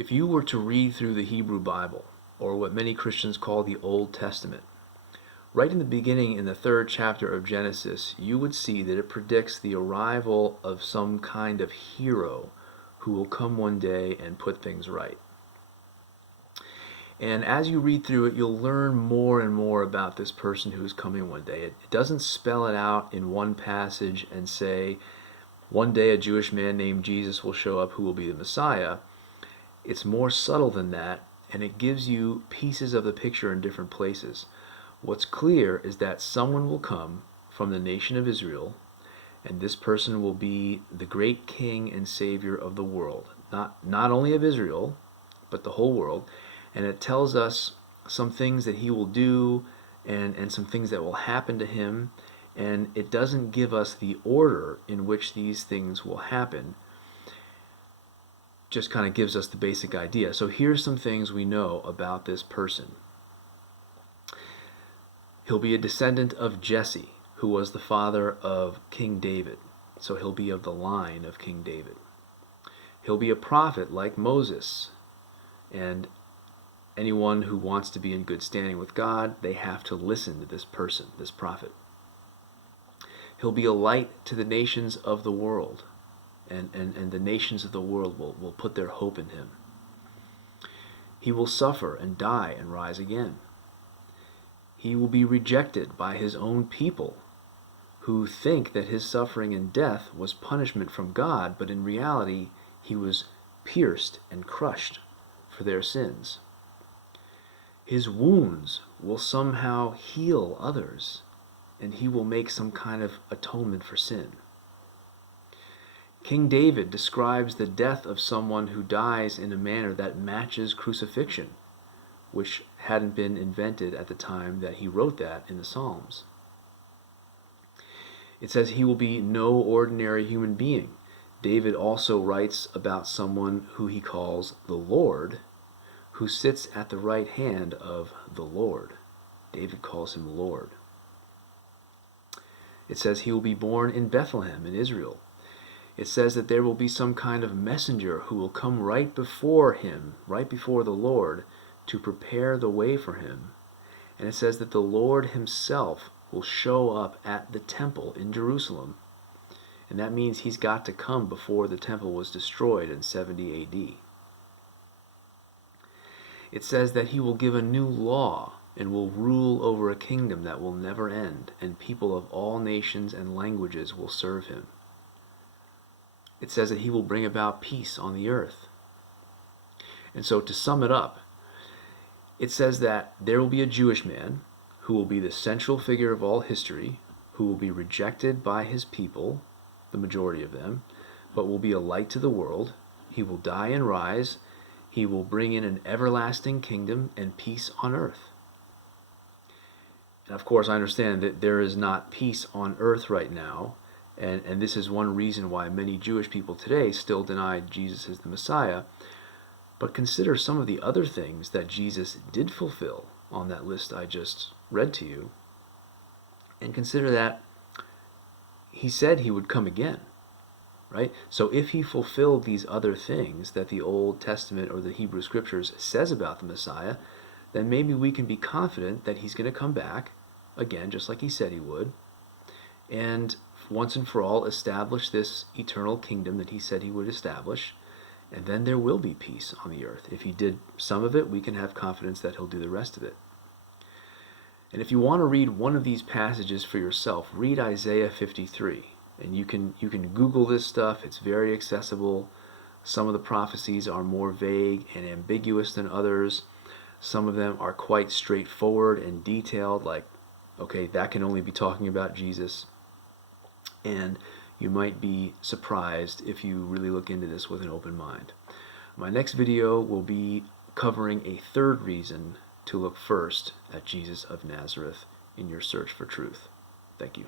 If you were to read through the Hebrew Bible, or what many Christians call the Old Testament, right in the beginning in the 3rd chapter of Genesis, you would see that it predicts the arrival of some kind of hero who will come one day and put things right. And as you read through it, you'll learn more and more about this person who is coming one day. It doesn't spell it out in one passage and say, one day a Jewish man named Jesus will show up who will be the Messiah. It's more subtle than that, and it gives you pieces of the picture in different places. What's clear is that someone will come from the nation of Israel, and this person will be the great king and savior of the world. Not only of Israel, but the whole world. And it tells us some things that he will do and some things that will happen to him. And it doesn't give us the order in which these things will happen. Just kind of gives us the basic idea. So here's some things we know about this person. He'll be a descendant of Jesse, who was the father of King David. So he'll be of the line of King David. He'll be a prophet like Moses. And anyone who wants to be in good standing with God, they have to listen to this person, this prophet. He'll be a light to the nations of the world. And the nations of the world will put their hope in him. He will suffer and die and rise again. He will be rejected by his own people, who think that his suffering and death was punishment from God, but in reality he was pierced and crushed for their sins. His wounds will somehow heal others, and he will make some kind of atonement for sin. King David describes the death of someone who dies in a manner that matches crucifixion, which hadn't been invented at the time that he wrote that in the Psalms. It says he will be no ordinary human being. David also writes about someone who he calls the Lord, who sits at the right hand of the Lord. David calls him Lord. It says he will be born in Bethlehem in Israel. It says that there will be some kind of messenger who will come right before him, right before the Lord, to prepare the way for him. And it says that the Lord himself will show up at the temple in Jerusalem. And that means he's got to come before the temple was destroyed in 70 AD. It says that he will give a new law and will rule over a kingdom that will never end, and people of all nations and languages will serve him. It says that he will bring about peace on the earth. And so to sum it up, it says that there will be a Jewish man who will be the central figure of all history, who will be rejected by his people, the majority of them, but will be a light to the world. He will die and rise. He will bring in an everlasting kingdom and peace on earth. And of course, I understand that there is not peace on earth right now, and this is one reason why many Jewish people today still deny Jesus is the Messiah. But consider some of the other things that Jesus did fulfill on that list I just read to you, and consider that he said he would come again, right? So if he fulfilled these other things that the Old Testament or the Hebrew Scriptures says about the Messiah, then maybe we can be confident that he's going to come back again, just like he said he would, and once and for all establish this eternal kingdom that he said he would establish, and then there will be peace on the earth. If he did some of it, we can have confidence that he'll do the rest of it. And if you want to read one of these passages for yourself, read Isaiah 53. And you can Google this stuff. It's very accessible. Some of the prophecies are more vague and ambiguous than others. Some of them are quite straightforward and detailed, like, okay, that can only be talking about Jesus. And you might be surprised if you really look into this with an open mind. My next video will be covering a third reason to look first at Jesus of Nazareth in your search for truth. Thank you.